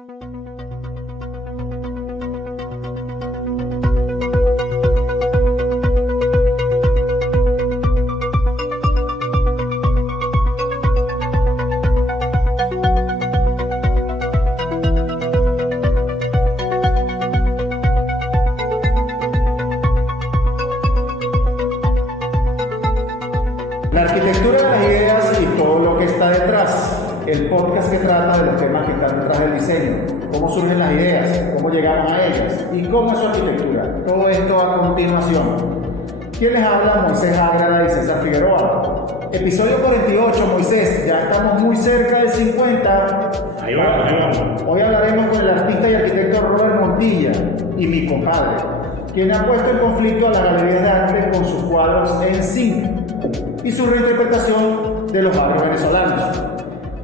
La arquitectura de las ideas y todo lo que está detrás. El podcast que trata de los temas que están detrás del diseño. Cómo surgen las ideas, cómo llegamos a ellas y cómo es su arquitectura. Todo esto a continuación. ¿Quién les habla? Moisés Ágreda y César Figueroa. Episodio 48, Moisés. Ya estamos muy cerca del 50. Ahí vamos. Hoy hablaremos con el artista y arquitecto Robert Montilla y mi compadre, quien ha puesto en conflicto a las galerías de arte con sus cuadros en zinc y su reinterpretación de los barrios venezolanos.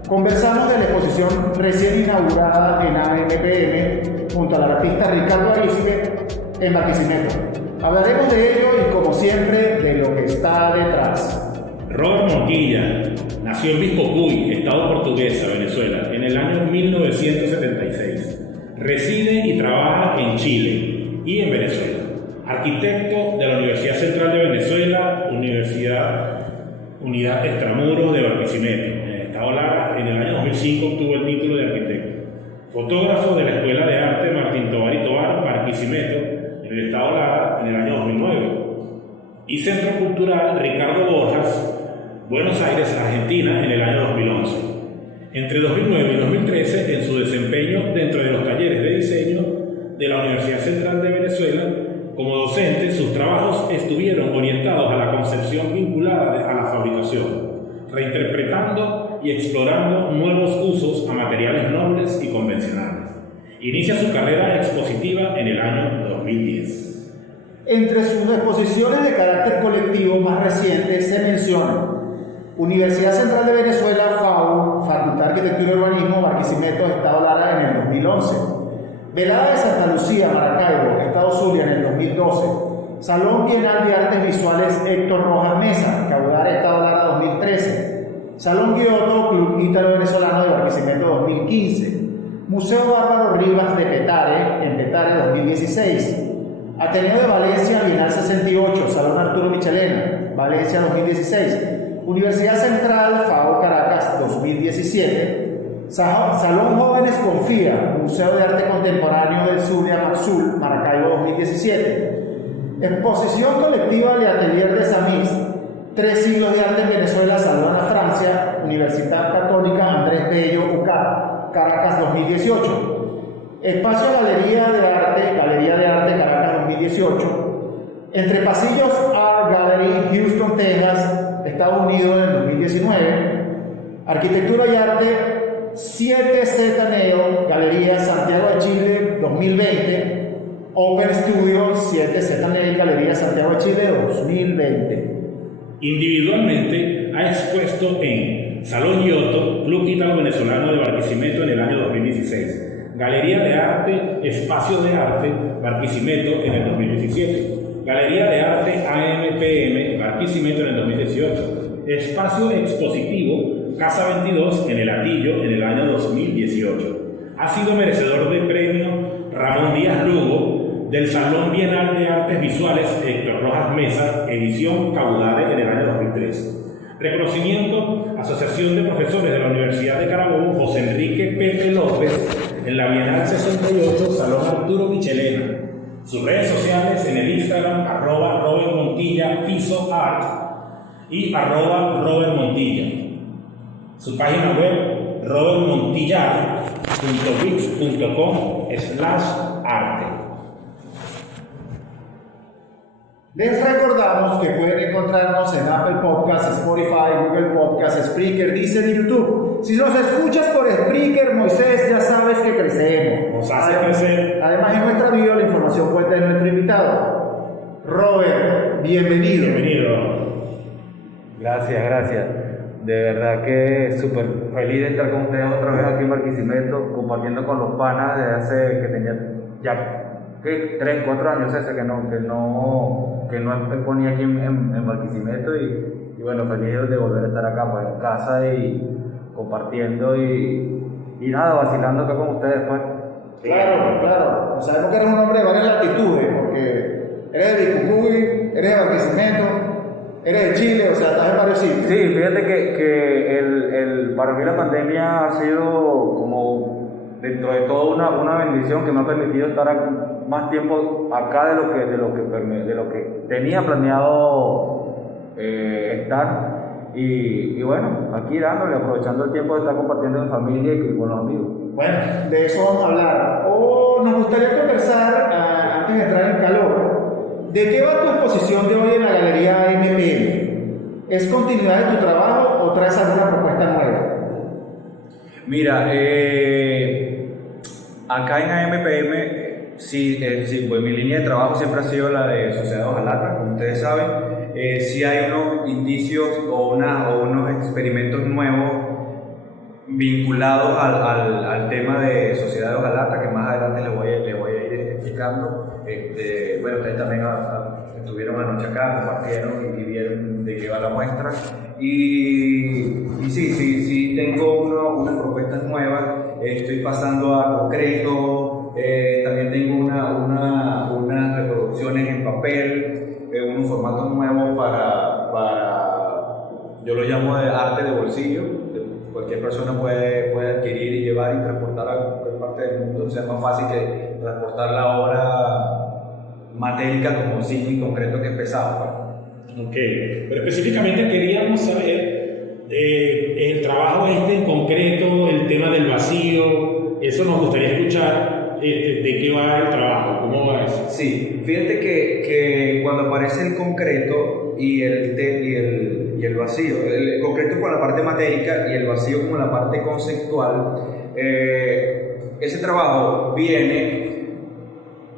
Conversamos de la exposición recién inaugurada en AMPM junto al artista Ricardo Arizpe en Barquisimeto. Hablaremos de ello y, como siempre, de lo que está detrás. Robert Montilla nació en Biscocuy, estado Portuguesa, Venezuela, en el año 1976. Reside y trabaja en Chile y en Venezuela. Arquitecto de la Universidad Central de Venezuela, Unidad Extramuros de Barquisimeto, en el estado Lara. En el año 2005 obtuvo el título de arquitecto. Fotógrafo de la Escuela de Arte Martín Tovar y Tovar, Barquisimeto, en el estado Lara, en el año 2009. Y Centro Cultural Ricardo Borjas, Buenos Aires, Argentina, en el año 2011. Entre 2009 y 2013, en su desempeño dentro de los talleres de diseño de la Universidad Central de Venezuela, como docente, sus trabajos estuvieron orientados a la concepción vinculada a la fabricación, reinterpretando y explorando nuevos usos a materiales nobles y convencionales. Inicia su carrera expositiva en el año 2010. Entre sus exposiciones de carácter colectivo más recientes se mencionan Universidad Central de Venezuela, FAU, Facultad de Arquitectura y Urbanismo, Barquisimeto, Estado Lara, en el 2011. Velada de Santa Lucía, Maracaibo, Estado Zulia, en el 2012. Salón Bienal de Artes Visuales Héctor Rojas Mesa, Caudare, Estado Lara, 2013. Salón Giotto, Club Ítalo-Venezolano de Barquisimeto, 2015. Museo Bárbaro Rivas de Petare, en Petare, 2016. Ateneo de Valencia, Bienal 68, Salón Arturo Michelena, Valencia, 2016. Universidad Central, FAO Caracas, 2017. Salón Jóvenes Confía, Museo de Arte Contemporáneo del Zulia Maxul, Maracaibo, 2017. Exposición colectiva de Atelier de Samis, 3 siglos de arte en Venezuela, Salón a Francia, Universidad Católica Andrés Bello, UCAP, Caracas, 2018. Espacio Galería de Arte Caracas, 2018. Entre Pasillos Art Gallery, Houston, Texas, Estados Unidos, en el 2019. Arquitectura y Arte 7Z Neo, Galería Santiago de Chile, 2020. Open Studio 7Z Neo, Galería Santiago de Chile, 2020. Individualmente ha expuesto en Salón Giotto, Club Ítalo-Venezolano de Barquisimeto, en el año 2016. Galería de Arte, Espacio de Arte, Barquisimeto, en el 2017. Galería de Arte AMPM, Barquisimeto, en el 2018. Espacio Expositivo Casa 22 en el Atillo, en el año 2018. Ha sido merecedor del premio Ramón Díaz Lugo del Salón Bienal de Artes Visuales Héctor Rojas Mesa, edición Caudare, en el año 2013. Reconocimiento Asociación de Profesores de la Universidad de Carabobo José Enrique Pepe López en la Bienal 68, Salón Arturo Michelena. Sus redes sociales en el Instagram, @Robert Montilla Piso Art y @Robert Montilla. Su página web, robertmontillar.wix.com/arte. Les recordamos que pueden encontrarnos en Apple Podcasts, Spotify, Google Podcasts, Spreaker, Deezer y YouTube. Si nos escuchas por Spreaker, Moisés, ya sabes que crecemos. Nos hace crecer. Además, en nuestra bio la información cuenta de nuestro invitado. Robert, bienvenido. Bienvenido. Gracias. De verdad que súper feliz de estar con ustedes otra vez aquí en Barquisimeto, compartiendo con los panas desde hace que tenía ya 3, 4 años ese que no exponía aquí en Barquisimeto y bueno, feliz de volver a estar acá pues, en casa y compartiendo y y nada, vacilando acá con ustedes pues. Claro, claro. Sabemos que eres un hombre de varias latitudes, porque eres de Vicucuy, eres de Barquisimeto, eres de Chile, o sea, estás en varios sitios. Sí, fíjate que para mí la pandemia ha sido como dentro de todo una bendición que me ha permitido estar más tiempo acá de lo que tenía planeado estar. Y bueno, aquí dándole, aprovechando el tiempo de estar compartiendo en familia y con los amigos. Bueno, de eso vamos a hablar. O nos gustaría conversar, antes de entrar en calor, ¿de qué va tu exposición de hoy en la Galería MPM? ¿Es continuidad de tu trabajo o traes alguna propuesta nueva? Mira, acá en AMPM, sí, pues mi línea de trabajo siempre ha sido la de Sociedad Ojalata, como ustedes saben. Sí hay unos indicios o unos experimentos nuevos vinculados al tema de Sociedad de Ojalata, que más adelante les voy a ir explicando. Bueno, ustedes también estuvieron anoche acá, compartieron y vieron de qué va la muestra. Y sí, tengo unas propuestas nuevas. Estoy pasando a concreto, también tengo unas reproducciones en papel, unos formatos nuevos para, yo lo llamo de arte de bolsillo. Cualquier persona puede adquirir y llevar y transportar a cualquier parte del mundo. O sea, es más fácil que transportar la obra matérica como signo y concreto que es pesado. Ok, pero específicamente queríamos saber el trabajo en concreto, el tema del vacío, eso nos gustaría escuchar, de qué va el trabajo, cómo va eso. Sí, fíjate que cuando aparece el concreto y el vacío, el concreto con la parte matérica y el vacío como la parte conceptual, ese trabajo viene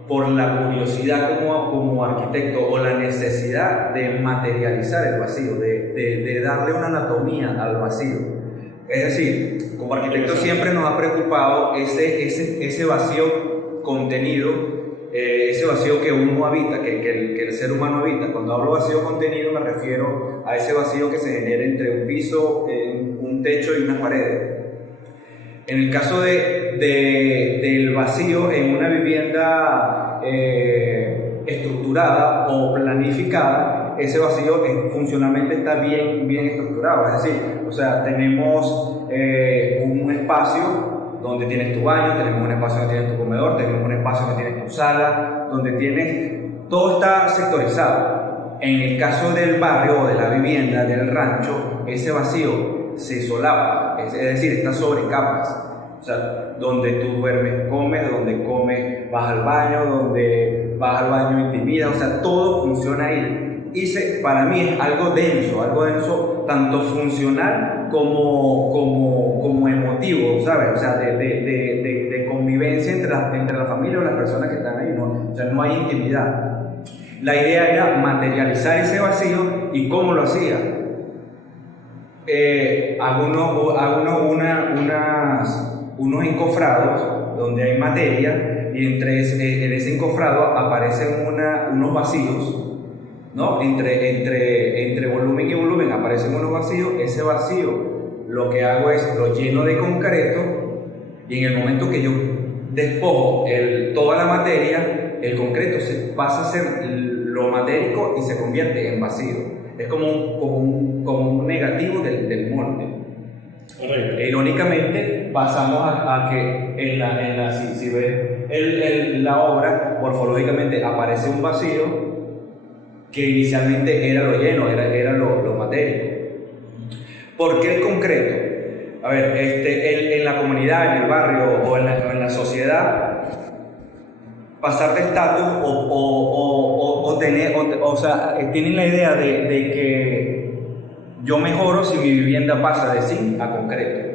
por la curiosidad como arquitecto o la necesidad de materializar el vacío, de darle una anatomía al vacío. Es decir, como arquitecto siempre nos ha preocupado ese vacío contenido, ese vacío que uno habita, que el ser humano habita. Cuando hablo vacío contenido me refiero a ese vacío que se genera entre un piso, un techo y unas paredes. En el caso del vacío en una vivienda estructurada o planificada, ese vacío funcionalmente está bien estructurado. Es decir, o sea, tenemos un espacio donde tienes tu baño, tenemos un espacio donde tienes tu comedor, tenemos un espacio donde tienes tu sala, donde todo está sectorizado. En el caso del barrio o de la vivienda, del rancho, ese vacío se solapa, es decir, está sobre capas. O sea, donde tú duermes, donde comes, vas al baño, donde vas al baño intimidas, o sea, todo funciona ahí. Y para mí es algo denso, tanto funcional como emotivo, ¿sabes? O sea, de convivencia entre la familia o las personas que están ahí, ¿no? O sea, no hay intimidad. La idea era materializar ese vacío. ¿Y cómo lo hacía? Hago unos encofrados donde hay materia, y en ese encofrado aparecen unos vacíos, ¿no? Entre volumen y volumen aparecen unos vacíos. Ese vacío lo que hago es lo lleno de concreto, y en el momento que yo despojo toda la materia, el concreto pasa a ser lo matérico y se convierte en vacío. Es como un negativo del molde. Correcto. Irónicamente, pasamos a que si ves la obra, morfológicamente aparece un vacío que inicialmente era lo lleno, era lo matérico. ¿Por qué el concreto? A ver, en la comunidad, en el barrio o en la sociedad, pasar de estatus tienen la idea de que yo mejoro si mi vivienda pasa de zinc a concreto.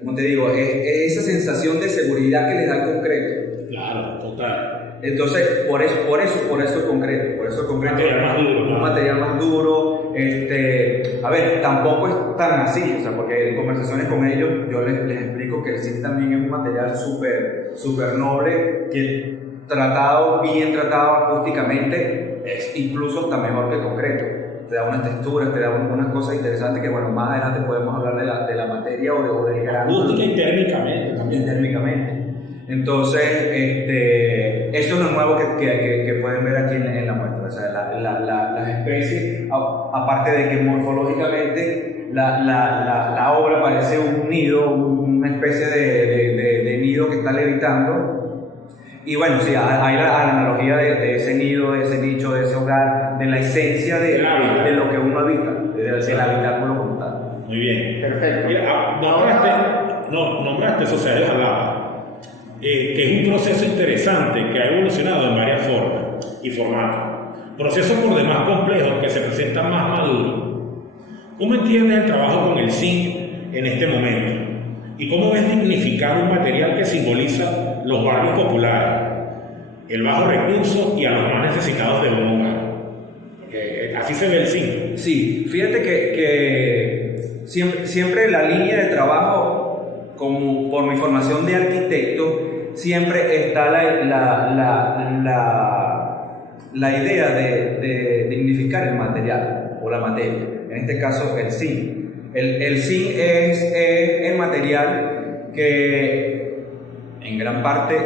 ¿Cómo te digo? Es esa sensación de seguridad que le da el concreto. Claro, total. Entonces, por eso el concreto. Por eso el concreto Material más duro, ¿no? Un material más duro. A ver, tampoco es tan así, o sea, porque en conversaciones con ellos yo les explico que el zinc también es un material súper noble, que bien tratado acústicamente, es incluso hasta mejor que el concreto. te da unas texturas, te da unas cosas interesantes que, bueno, más adelante podemos hablar de la materia o del grano. Acústica y térmicamente también. Térmicamente. Entonces, eso es lo nuevo que pueden ver aquí en la muestra. O sea, las especies, aparte de que morfológicamente la obra parece un nido, una especie de nido que está levitando. Y bueno, sí, hay la analogía de ese nido, de ese nicho, de ese hogar, de la esencia de lo que uno habita, del habitáculo como tal. Muy bien. Perfecto. Mira, nombraste Sociedad de Jalapa, que es un proceso interesante que ha evolucionado en varias formas y formatos. Procesos por demás complejos que se presentan más maduros. ¿Cómo entiendes el trabajo con el zinc en este momento? ¿Y cómo ves dignificar un material que simboliza los barrios populares, el bajo recurso y a los más necesitados de un hogar? Porque así se ve el zinc. Sí, fíjate que siempre la línea de trabajo, como por mi formación de arquitecto, siempre está la idea de dignificar el material o la materia, en este caso el zinc. El zinc es el material que en gran parte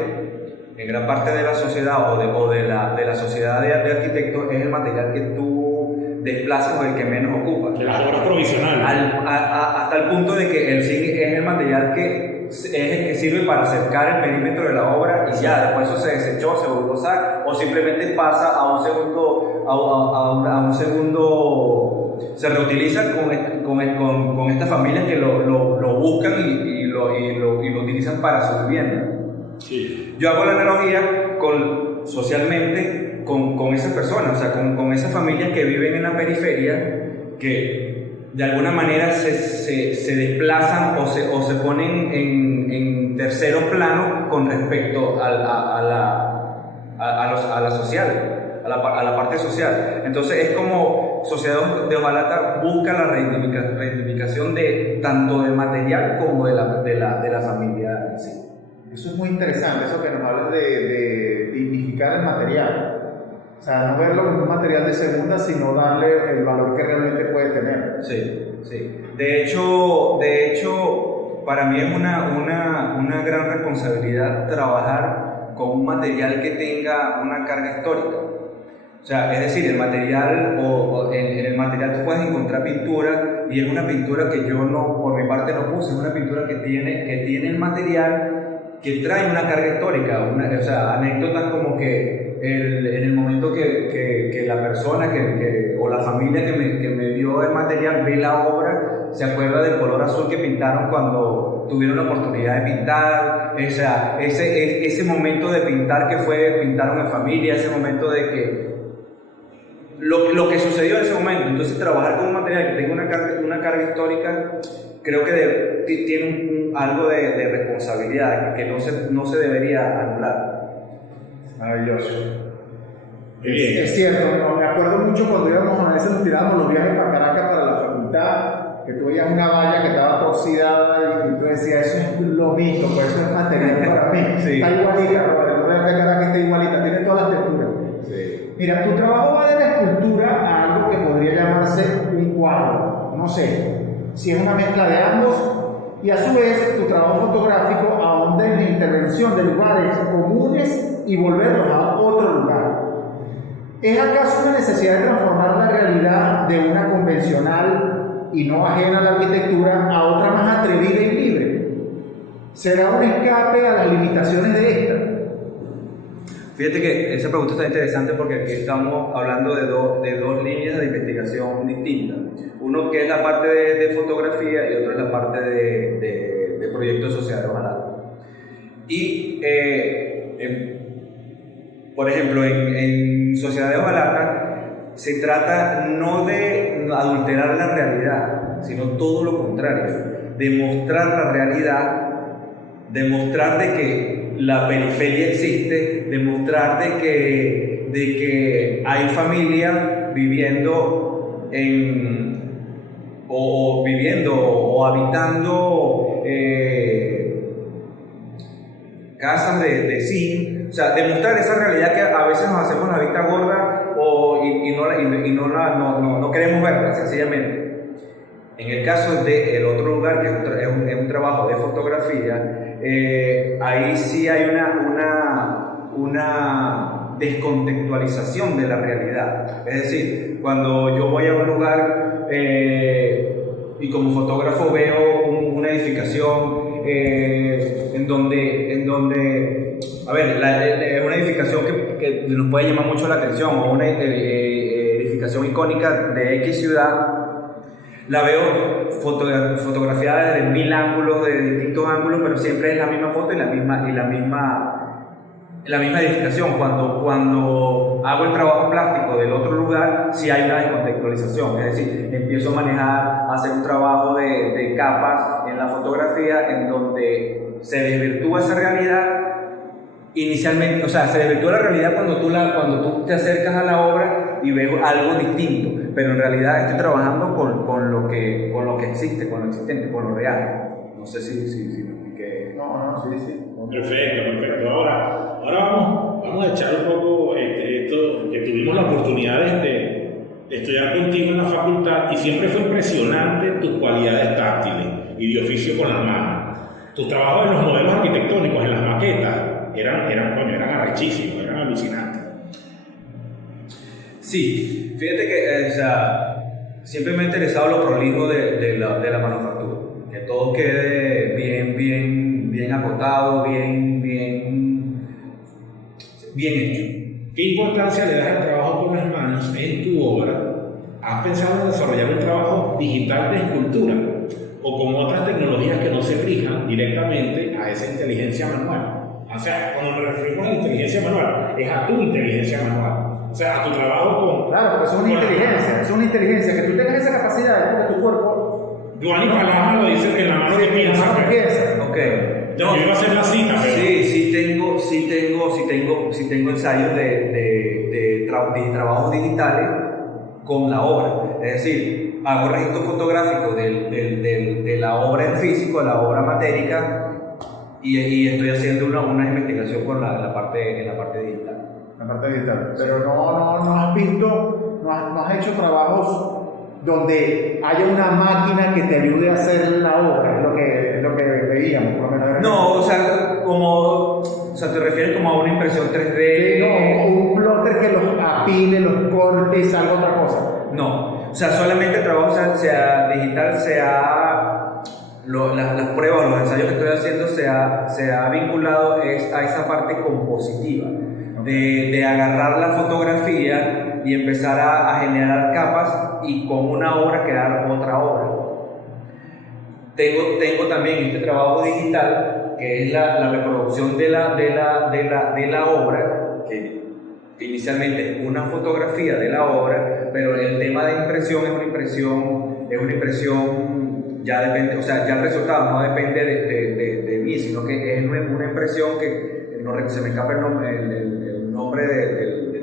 de la sociedad o de la sociedad de arquitectos es el material que tú desplazas o el que menos ocupas. De las obras provisionales. Hasta el punto de que el zinc es el material que es el que sirve para acercar el perímetro de la obra y ya, después eso se desechó, se volvió a usar o simplemente pasa a un segundo, se reutiliza con estas familias que lo buscan y lo utilizan para su vivienda. Sí. Yo hago la analogía socialmente con esas personas, o sea, con esas familias que viven en la periferia, que de alguna manera se desplazan o se ponen en terceros planos con respecto a la social, a la parte social. Entonces es como Sociedad de Ojalata busca la reivindicación de tanto del material como de la familia en sí. Eso es muy interesante, eso que nos hablas de dignificar el material. O sea, no verlo como un material de segunda, sino darle el valor que realmente puede tener. Sí, sí. De hecho, para mí es una gran responsabilidad trabajar con un material que tenga una carga histórica. O sea, es decir, el material, en el material tú puedes encontrar pintura, y es una pintura que yo por mi parte no puse, es una pintura que tiene el material que trae una carga histórica, o sea, anécdotas como que en el momento que la persona o la familia que me dio el material ve la obra, se acuerda del color azul que pintaron cuando tuvieron la oportunidad de pintar, o sea, ese momento de pintar pintaron en familia, ese momento de que lo que sucedió en ese momento. Entonces trabajar con un material que tenga una carga histórica, creo que tiene algo de responsabilidad que no se debería anular. Maravilloso. Bien. Es cierto, ¿no? Me acuerdo mucho cuando a veces nos tirábamos los viajes para Caracas para la facultad, que tú veías una valla que estaba oxidada y tú decías, eso es lo mismo, pues eso es material para mí. Sí. Está igualita, Roberto, el de Caracas está igualita, tiene todas las texturas. Sí. Mira, tu trabajo va de la escultura a algo que podría llamarse un cuadro, no sé, si es una mezcla de ambos, y a su vez tu trabajo fotográfico ahonda en la intervención de lugares comunes y volverlos a otro lugar. ¿Es acaso una necesidad de transformar la realidad de una convencional y no ajena a la arquitectura a otra más atrevida y libre? ¿Será un escape a las limitaciones de esta? Fíjate que esa pregunta está interesante porque aquí estamos hablando de dos líneas de investigación distintas. Uno que es la parte de fotografía y otro es la parte de proyectos de Sociedad de Ojalata. Y, por ejemplo, en Sociedad de Ojalata se trata no de adulterar la realidad, sino todo lo contrario, de mostrar la realidad, demostrar de que la periferia existe, demostrar de que hay familias viviendo o habitando casas de zinc. O sea, demostrar esa realidad que a veces nos hacemos la vista gorda no queremos verla, sencillamente. En el caso del otro lugar, que es un trabajo de fotografía, ahí sí hay una descontextualización de la realidad. Es decir, cuando yo voy a un lugar y como fotógrafo veo una edificación en donde a ver, es una edificación que nos puede llamar mucho la atención, o una edificación icónica de X ciudad. La veo fotografiada desde 1000 ángulos, de distintos ángulos, pero siempre es la misma foto y la misma edificación. Cuando hago el trabajo plástico del otro lugar, sí hay una descontextualización, es decir, empiezo a manejar, a hacer un trabajo de capas en la fotografía en donde se desvirtúa esa realidad inicialmente, o sea, se desvirtúa la realidad cuando tú te acercas a la obra y ves algo distinto, pero en realidad estoy trabajando con lo que existe, con lo existente, con lo real. No sé si me expliqué. No, sí. Perfecto. Ahora vamos a echar un poco esto, que tuvimos la oportunidad de estudiar contigo en la facultad y siempre fue impresionante tus cualidades táctiles y de oficio con las manos. Tus trabajos en los modelos arquitectónicos, en las maquetas, eran arrechísimos, eran alucinantes. Sí, fíjate que siempre me ha interesado lo prolijo de la manufactura, que todo quede bien acotado, bien hecho. ¿Qué importancia le das al trabajo con las manos en tu obra? ¿Has pensado en desarrollar un trabajo digital de escultura o con otras tecnologías que no se fijan directamente a esa inteligencia manual? O sea, cuando nos referimos a la inteligencia manual, es a tu inteligencia manual. O sea, a tu trabajo con... Claro, pero es una inteligencia. Que tú tengas esa capacidad es porque tu cuerpo... Giovanni Palama lo dice en la mano que piensa. Ok. No, yo iba a hacer la cita, pero... Sí tengo ensayos de trabajos digitales con la obra. Es decir, hago registros fotográficos de la obra en físico, de la obra matérica, y estoy haciendo una investigación con en la parte digital. La parte digital. Pero no has visto, no has hecho trabajos donde haya una máquina que te ayude a hacer la obra, es lo que veíamos, por lo menos. No, o sea, te refieres como a una impresión 3D. No, un plotter que los apile, los corte y salga otra cosa. No, o sea, solamente el trabajo sea digital, las pruebas, los ensayos que estoy haciendo se ha vinculado a esa parte compositiva, de agarrar la fotografía y empezar a generar capas y con una obra crear otra obra. Tengo también este trabajo digital que es la reproducción de la obra, que inicialmente es una fotografía de la obra, pero el tema de impresión es una impresión ya depende, o sea, ya el resultado no depende de mí, sino que es una impresión que se me escapa el nombre del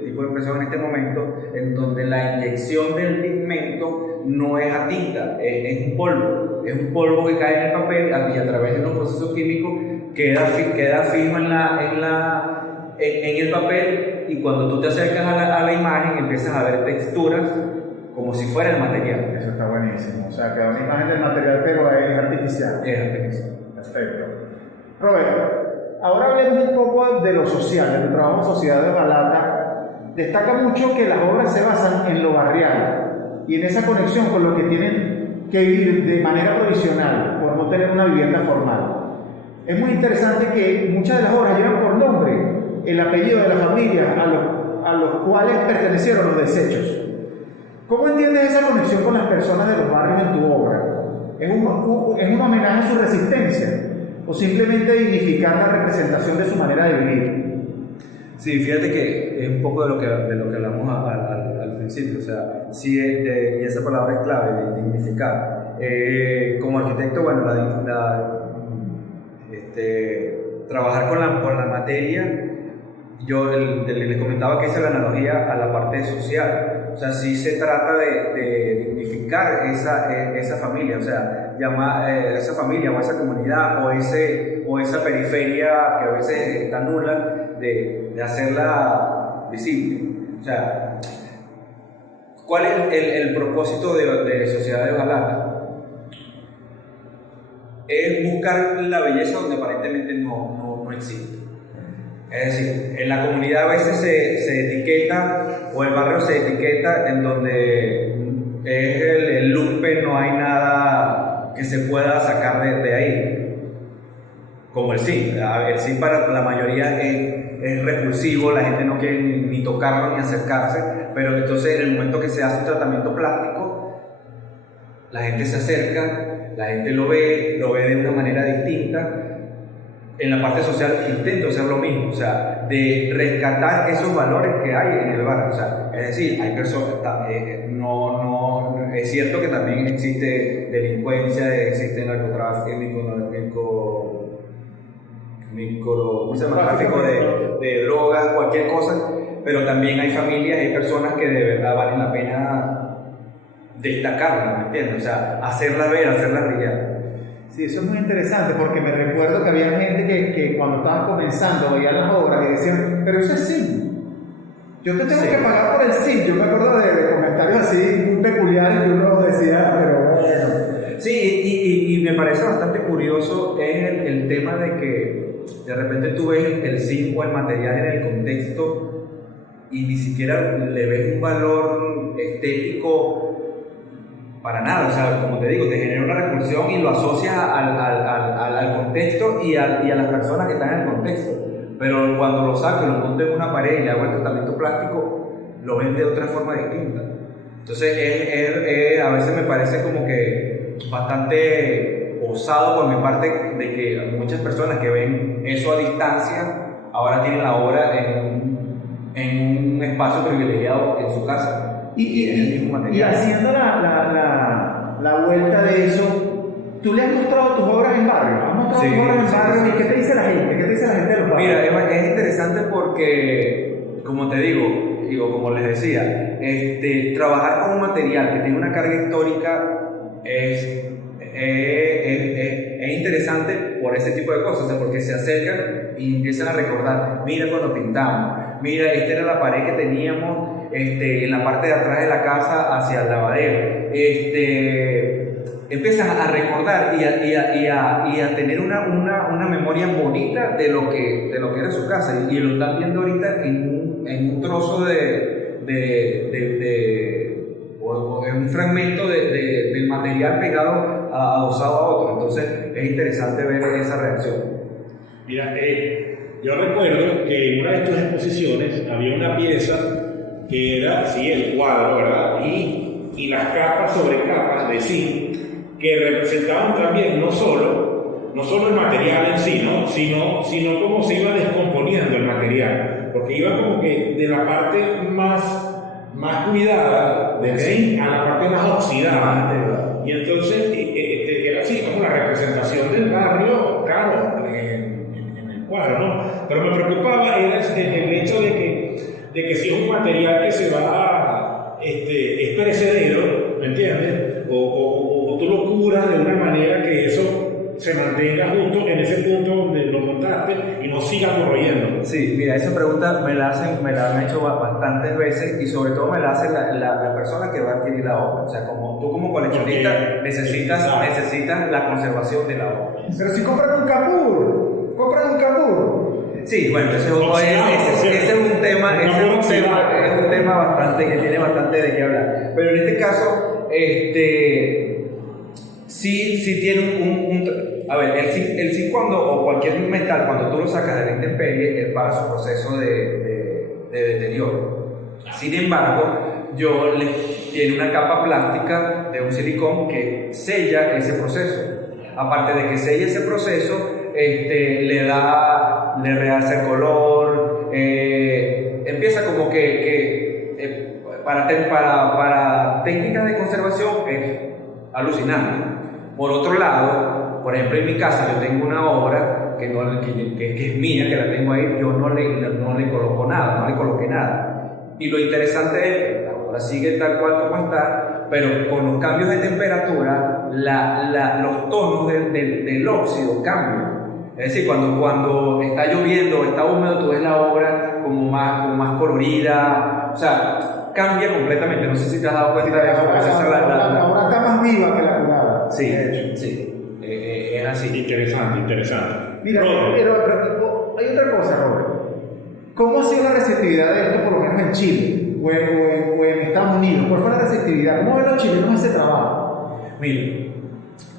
tipo de impresión en este momento, en donde la inyección del pigmento no es a tinta, es un polvo que cae en el papel y a través de los procesos químicos queda fijo en el papel, y cuando tú te acercas a la imagen empiezas a ver texturas como si fuera el material. Eso está buenísimo. O sea, que una imagen del material, pero es artificial. Es artificial. Perfecto. Roberto, ahora hablemos un poco de lo social, del trabajo social de Balata. Destaca mucho que las obras se basan en lo barrial y en esa conexión con lo que tienen que vivir de manera provisional, por no tener una vivienda formal. Es muy interesante que muchas de las obras llevan por nombre el apellido de la familia a los cuales pertenecieron los desechos. ¿Cómo entiendes esa conexión con las personas de los barrios en tu obra? ¿Es un homenaje a su resistencia o simplemente dignificar la representación de su manera de vivir? Sí, fíjate que es un poco de lo que hablamos al principio, o sea, sí, y esa palabra es clave, de dignificar. Como arquitecto, bueno, trabajar con la materia, yo les comentaba que esa es la analogía a la parte social. O sea, sí se trata de dignificar esa familia, o sea, esa familia o esa comunidad o esa periferia que a veces está nula, de hacerla visible. O sea, ¿Cuál es el propósito de Sociedad de Hojalata? Es buscar la belleza donde aparentemente no existe. Es decir, en la comunidad a veces se etiqueta, o el barrio se etiqueta en donde es el lumpen, no hay nada que se pueda sacar de ahí. Como el zinc. El zinc para la mayoría es repulsivo, la gente no quiere ni tocarlo ni acercarse, pero entonces en el momento que se hace un tratamiento plástico, la gente se acerca, la gente lo ve de una manera distinta. En la parte social intento hacer lo mismo, o sea, de rescatar esos valores que hay en el barrio. O sea, es decir, hay personas, es cierto que también existe delincuencia, existe tráfico de drogas, cualquier cosa, pero también hay familias, hay personas que de verdad valen la pena destacarlas, ¿me entiendes? O sea, hacerlas ver, hacerlas brillar. Sí, eso es muy interesante porque me recuerdo que había gente que cuando estaban comenzando veían las obras y decían, pero eso es zinc. Yo te tengo que pagar por el zinc. Yo me acuerdo de comentarios así muy peculiares que uno decía, pero bueno. Sí, y me parece bastante curioso es el tema de que de repente tú ves el zinc o el material en el contexto y ni siquiera le ves un valor estético para nada. O sea, como te digo, te genera una repulsión y lo asocias al contexto y a las personas que están en el contexto. Pero cuando lo saco y lo monto en una pared y le hago el tratamiento plástico, lo ven de otra forma distinta. Entonces, a veces me parece como que bastante osado por mi parte de que muchas personas que ven eso a distancia ahora tienen la obra en un espacio privilegiado en su casa. Y haciendo la vuelta de eso, ¿tú le has mostrado tus obras en barrio? ¿Has mostrado tus obras en barrio? ¿Y qué te dice la gente? ¿Qué te dice la gente de los barrios? Mira, es interesante porque, como te digo, como les decía, trabajar con un material que tiene una carga histórica es interesante por ese tipo de cosas, o sea, porque se acercan y empiezan a recordar, mira cuando pintamos, mira, esta era la pared que teníamos en la parte de atrás de la casa hacia el lavadero. Empiezan a recordar y a tener una memoria bonita de lo que era su casa, y lo están viendo ahorita en un trozo o en un fragmento del material pegado adosado a otro. Entonces es interesante ver esa reacción. Mira, yo recuerdo que en una de tus exposiciones había una pieza que era, sí, el cuadro, ¿verdad? Y las capas sobre capas de zinc que representaban también no solo el material en sí, ¿no? sino cómo se iba descomponiendo el material, porque iba como que de la parte más cuidada del zinc a la parte más oxidada. Y entonces era así como la representación del barrio, claro, en el cuadro, ¿no? Pero me preocupaba era el hecho de que si es un material que se va, es perecedero, ¿me entiendes? O tú lo curas de una manera que eso se mantenga justo en ese punto donde lo montaste y no siga corroyendo. Sí, mira, esa pregunta me la han hecho bastantes veces, y sobre todo me la hace la persona que va a adquirir la obra. O sea, tú como coleccionista necesitas la conservación de la obra. Pero si compran un cambur. Sí, bueno, ese es un tema bastante que tiene bastante de qué hablar. Pero en este caso, sí tiene a ver, el zinc o cualquier metal, cuando tú lo sacas de la intemperie, él para su proceso de deterioro. Sin embargo, tiene una capa plástica de un silicón que sella ese proceso. Aparte de que sella ese proceso, le realza el color, empieza como que para técnicas de conservación es alucinante. Por otro lado, por ejemplo, en mi casa yo tengo una obra que es mía, que la tengo ahí, yo no le coloqué nada. Y lo interesante es que la obra sigue tal cual como está, pero con los cambios de temperatura, los tonos del óxido cambian. Es decir, cuando está lloviendo o está húmedo, tú ves la obra como más colorida. O sea, cambia completamente. No sé si te has dado cuenta de eso. Porque esa es La obra está más viva que la curada. Sí, de hecho. sí, es así. Interesante, interesante. Mira, Robert, pero hay otra cosa, Robert. ¿Cómo ha sido la receptividad de esto, por lo menos en Chile o en Estados Unidos? ¿Cuál fue la receptividad? ¿Cómo ven los chilenos ese trabajo? Mira,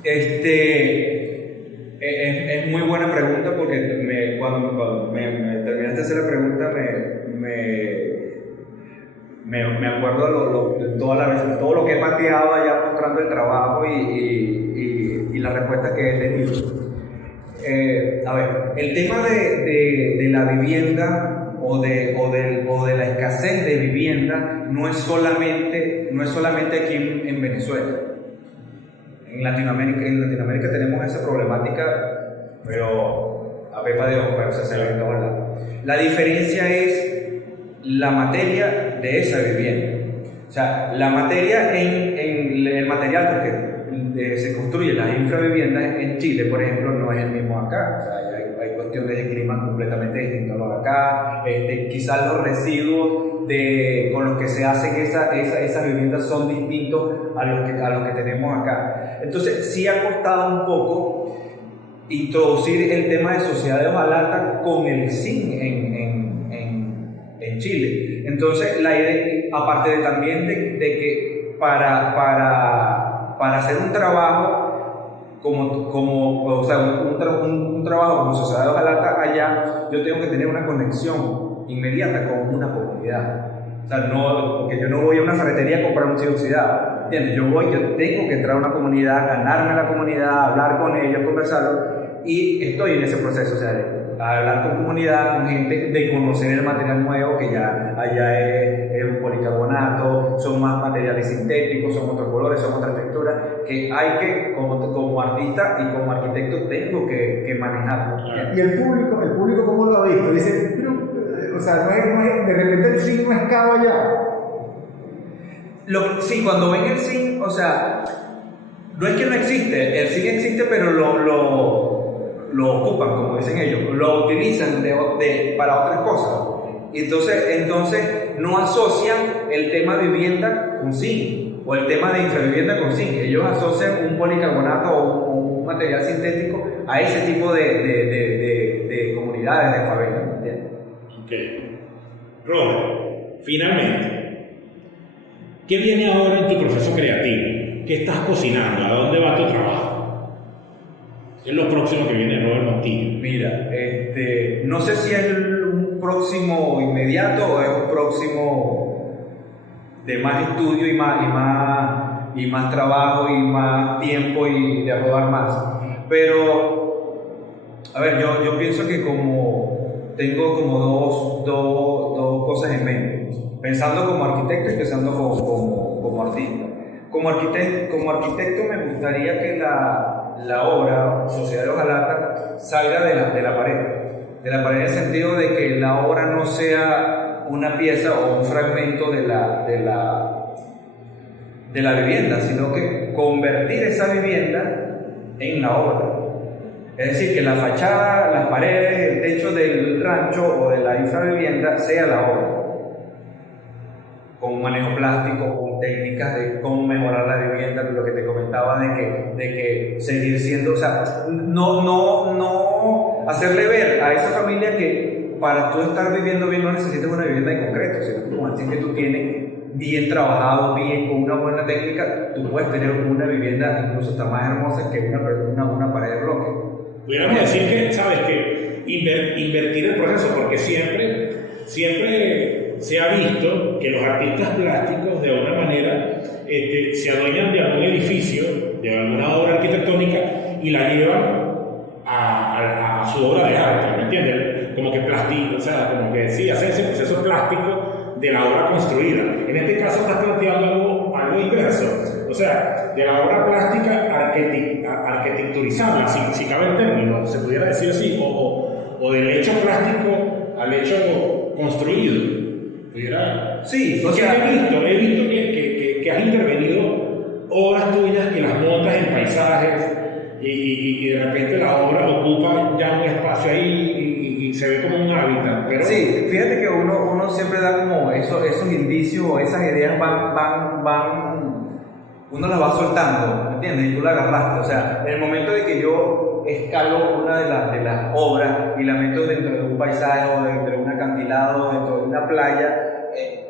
es muy buena pregunta porque cuando me terminaste de hacer la pregunta me acuerdo todo lo que he pateado allá mostrando el trabajo y la respuesta que he tenido. A ver, el tema de la vivienda o de la escasez de vivienda no es solamente aquí en Venezuela. En Latinoamérica tenemos esa problemática, pero a pepa de ojo, pero se ve en todos lados. La diferencia es la materia de esa vivienda. O sea, la materia en el material con que se construyen las infraviviendas en Chile, por ejemplo, no es el mismo acá. O sea, hay cuestiones de clima completamente distintos a los de acá. Quizás los residuos con los que se hacen esas viviendas son distintos a los que tenemos acá. Entonces, sí ha costado un poco introducir el tema de sociedad de hojalata con el zinc en Chile. Entonces, la idea, aparte también de que para hacer un trabajo un trabajo como sociedad de hojalata allá, yo tengo que tener una conexión inmediata con una comunidad. O sea, porque yo no voy a una ferretería a comprar un chile oxidado, ¿entiendes? Yo tengo que entrar a una comunidad, ganarme la comunidad, hablar con ellos, conversarlo, y estoy en ese proceso, o sea, de hablar con comunidad, con gente, de conocer el material nuevo, que ya allá es un policarbonato, son más materiales sintéticos, son otros colores, son otras texturas, que hay que, como artista y como arquitecto, tengo que manejarlo. ¿Y el público cómo lo ha visto? Dice, pero, o sea, de repente el zinc no es caro allá. Sí, cuando ven el zinc, o sea, no es que no existe, el zinc existe, pero lo ocupan, como dicen ellos, lo utilizan para otras cosas. Entonces no asocian el tema vivienda con zinc o el tema de infravivienda con zinc. Ellos asocian un policarbonato o un material sintético a ese tipo de comunidades, de favelas. ok. Robert, finalmente, ¿qué viene ahora en tu proceso creativo? ¿Qué estás cocinando? ¿A dónde va tu trabajo? ¿Qué es lo próximo que viene, Robert Montillo? Mira, no sé si es un próximo inmediato o es un próximo de más estudio y más trabajo y más tiempo y de rodar más. Pero, a ver, yo pienso que tengo como dos cosas en mente. Pensando como arquitecto y pensando como artista. Como arquitecto me gustaría que la obra Sociedad de Hojalata salga de la pared. De la pared en el sentido de que la obra no sea una pieza o un fragmento de la vivienda, sino que convertir esa vivienda en la obra. Es decir, que la fachada, las paredes, el techo del rancho o de la infravivienda sea la obra. Con un manejo plástico, con técnicas de cómo mejorar la vivienda, lo que te comentaba de que seguir siendo, o sea, no hacerle ver a esa familia que para tú estar viviendo bien no necesitas una vivienda en concreto, sino que tú tienes bien trabajado, bien, con una buena técnica, tú puedes tener una vivienda incluso hasta más hermosa que una pared de bloque. Pudiéramos decir que, ¿sabes qué? Invertir el proceso, porque siempre se ha visto que los artistas plásticos, de alguna manera, se adueñan de algún edificio, de alguna obra arquitectónica, y la llevan a su obra de arte, ¿me entiendes? Como que plástico, o sea, como que sí, hacer ese proceso plástico de la obra construida. En este caso estás planteando algo inverso, o sea, de la obra plástica arquitecturizada, si cabe el término, se pudiera decir así, o del hecho plástico al hecho construido. Sí, porque he visto que has intervenido obras tuyas que las montas en paisajes y de repente la obra ocupa ya un espacio ahí y se ve como un hábitat. Pero Sí, fíjate que uno siempre da como esos indicios o esas ideas uno las va soltando, ¿me entiendes? Y tú la agarraste. O sea, en el momento de que yo escalo una de las obras y la meto dentro de un paisaje o dentro de un acantilado o dentro de una playa,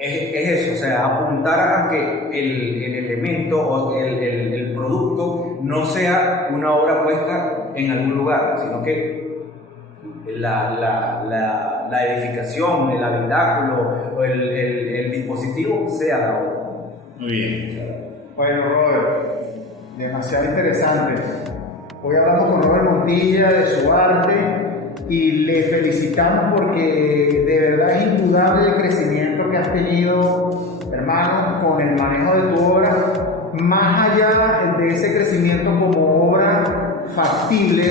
es eso, o sea, apuntar a que el elemento o el producto no sea una obra puesta en algún lugar, sino que la edificación, el habitáculo o el dispositivo sea la obra. muy bien. Bueno, Robert, demasiado interesante. Hoy hablamos con Robert Montilla de su arte y le felicitamos porque de verdad es indudable el crecimiento que has tenido, hermano, con el manejo de tu obra. Más allá de ese crecimiento como obra factible,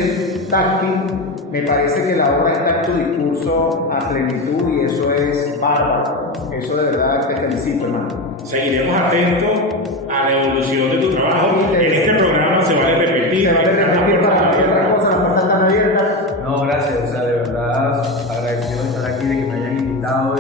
táctil, me parece que la obra está en tu discurso a plenitud y eso es bárbaro. Eso de verdad te felicito, hermano. Seguiremos atentos a la evolución de tu trabajo. En este programa se vale repetir. Se va a repetir para cualquier otra cosa, las puertas están abiertas. No, gracias, o sea, de verdad agradecido de estar aquí, de que me hayan invitado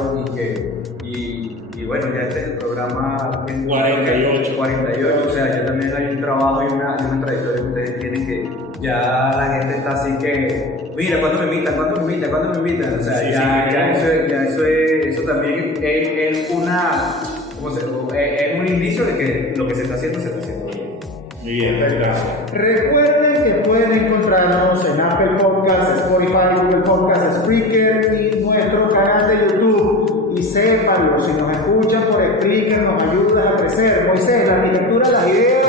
y bueno, ya este es el programa 48, o sea, ya también hay un trabajo y una trayectoria que ustedes tienen que ya la gente está así que, mira, ¿cuándo me invitan? O sea, Sí, eso también es es un indicio de que lo que se está haciendo se está haciendo bien. Muy bien, gracias. Recuerden que pueden encontrarnos en Apple Podcasts, Spotify, Google Podcasts, Spreaker y nuestro canal de YouTube. Y sépanlo, si nos escuchan por Spreaker nos ayudas a crecer. Moisés, la arquitectura, las ideas